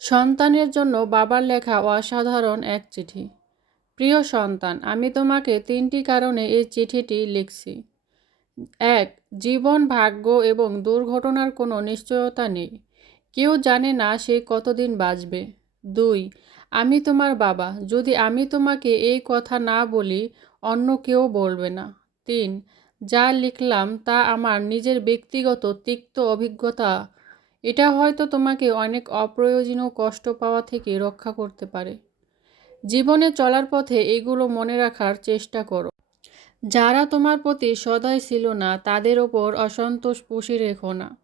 সন্তানের জন্য বাবার লেখা অসাধারণ এক চিঠি। প্রিয় সন্তান, আমি তোমাকে তিনটি কারণে এই চিঠিটি লিখছি। এক, জীবন, ভাগ্য এবং দুর্ঘটনার কোনো নিশ্চয়তা নেই। কেউ জানে না সে কতদিন বাঁচবে। দুই, আমি তোমার বাবা। যদি আমি তোমাকে এই কথা না বলি, অন্য কেউ বলবে না। তিন, যা লিখলাম তা আমার নিজের ব্যক্তিগত তিক্ত অভিজ্ঞতা এটা হয়তো তোমাকে অনেক অপ্রয়োজনীয় কষ্ট পাওয়া থেকে রক্ষা করতে পারে। জীবনে চলার পথে এগুলো মনে রাখার চেষ্টা করো। যারা তোমার প্রতি সদয় ছিল না, তাদের ওপর অসন্তোষ পুষি রেখো না।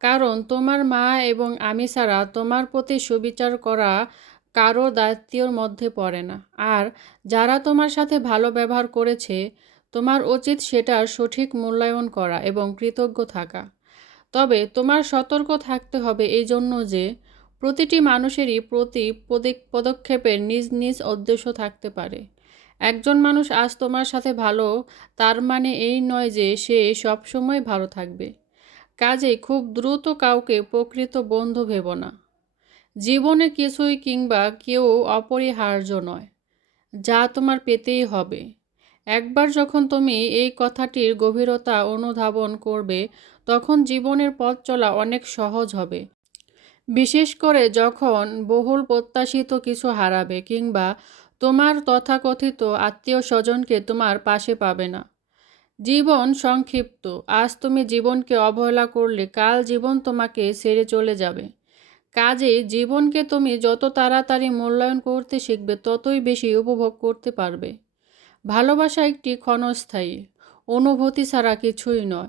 কারণ তোমার মা এবং আমি ছাড়া তোমার প্রতি সুবিচার করা কারও দায়িত্বের মধ্যে পড়ে না। আর যারা তোমার সাথে ভালো ব্যবহার করেছে, তোমার উচিত সেটার সঠিক মূল্যায়ন করা এবং কৃতজ্ঞ থাকা। তবে তোমার সতর্ক থাকতে হবে এই জন্য যে প্রতিটি মানুষেরই প্রতি পদে- পদক্ষেপের নিজ নিজ উদ্দেশ্য থাকতে পারে। একজন মানুষ আজ তোমার সাথে ভালো, তার মানে এই নয় যে সে সবসময় ভালো থাকবে। কাজে খুব দ্রুত কাউকে প্রকৃত বন্ধু ভেব না। জীবনে কিছুই কিংবা কেউ অপরিহার্য নয়, যা তোমার পেতেই হবে। একবার যখন তুমি এই কথাটির গভীরতা অনুধাবন করবে তখন জীবনের পথ চলা অনেক সহজ হবে। বিশেষ করে যখন বহুল প্রত্যাশিত কিছু হারাবে কিংবা তোমার তথাকথিত আত্মীয় স্বজনকে তোমার পাশে পাবে না। জীবন সংক্ষিপ্ত। আজ তুমি জীবনকে অবহেলা করলে কাল জীবন তোমাকে ছেড়ে চলে যাবে। কাজে জীবনকে তুমি যত তাড়াতাড়ি মূল্যায়ন করতে শিখবে, ততই বেশি উপভোগ করতে পারবে। ভালোবাসা একটি ক্ষণস্থায়ী। অনুভূতি ছাড়া কিছুই নয়।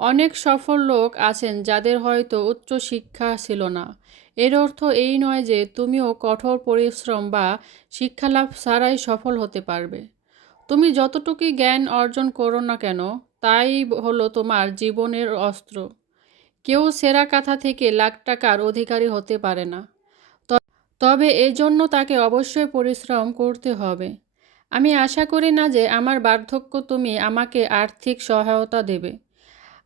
অনেক সফল লোক আছেন যাদের হয়তো উচ্চ শিক্ষা ছিল না। এর অর্থ এই নয় যে তুমিও কঠোর পরিশ্রম বা শিক্ষালাভ ছাড়াই সফল হতে পারবে। তুমি যতটুকুই জ্ঞান অর্জন করো না কেন, তাই হলো তোমার জীবনের অস্ত্র। কেউ সেরা কাথা থেকে লাখ টাকার অধিকারী হতে পারে না। তবে এজন্য তাকে অবশ্যই পরিশ্রম করতে হবে। আমি আশা করি না যে আমার বার্ধক্য তুমি আমাকে আর্থিক সহায়তা দেবে।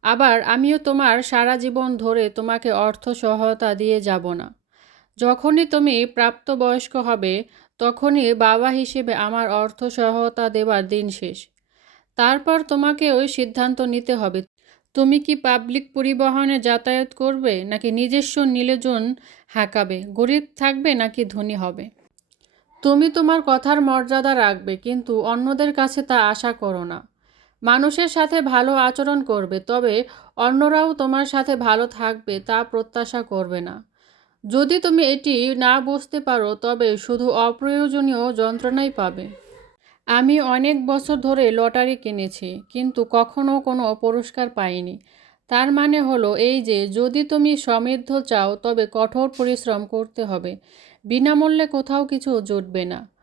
আবার আমিও তোমার সারা জীবন ধরে তোমাকে অর্থ সহায়তা দিয়ে যাব না। যখনই তুমি প্রাপ্তবয়স্ক হবে, তখনই বাবা হিসেবে আমার অর্থ সহায়তা দেবার দিন শেষ। তারপর তোমাকে ওই সিদ্ধান্ত নিতে হবে। তুমি কি পাবলিক পরিবহনে যাতায়াত করবে, নাকি নিজস্ব নীলজন হাঁকাবে, গরিব থাকবে, নাকি ধনী হবে? তুমি তোমার কথার মর্যাদা রাখবে, কিন্তু অন্যদের কাছে তা আশা করো না। মানুষের সাথে ভালো আচরণ করবে, তবে অন্যরাও তোমার সাথে ভালো থাকবে তা প্রত্যাশা করবে না। যদি তুমি এটি না বুঝতে পারো, তবে শুধু অপ্রয়োজনীয় যন্ত্রণাই পাবে। আমি অনেক বছর ধরে লটারি কিনেছি, কিন্তু কখনো কোনো পুরস্কার পাইনি। তার মানে হলো এই যে, যদি তুমি সমৃদ্ধ চাও, তবে কঠোর পরিশ্রম করতে হবে। বিনামূল্যে কোথাও কিছু জুটবে না।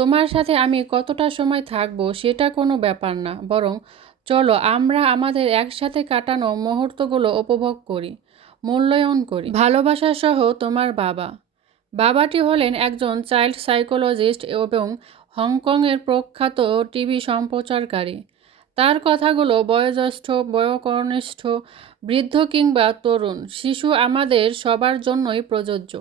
তোমার সাথে আমি কতটা সময় থাকব সেটা কোনো ব্যাপার না, বরং চলো আমরা আমাদের একসাথে কাটানো মুহূর্তগুলো উপভোগ করি, মূল্যায়ন করি। ভালোবাসা সহ তোমার বাবা। বাবাটি হলেন একজন চাইল্ড সাইকোলজিস্ট এবং হংকংয়ের প্রখ্যাত টিভি সম্প্রচারকারী। তার কথাগুলো বয়োজ্যেষ্ঠ, বয়কনিষ্ঠ, বৃদ্ধ কিংবা তরুণ, শিশু আমাদের সবার জন্যই প্রযোজ্য।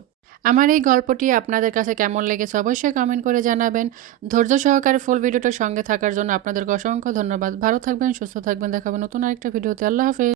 আমার এই গল্পটি আপনাদের কাছে কেমন লেগেছে অবশ্যই কমেন্ট করে জানাবেন। ধৈর্য সহকারে ফুল ভিডিওটার সঙ্গে থাকার জন্য আপনাদেরকে অসংখ্য ধন্যবাদ। ভালো থাকবেন, সুস্থ থাকবেন। দেখাবেন নতুন আরেকটা ভিডিওতে আল্লাহ হাফেজ।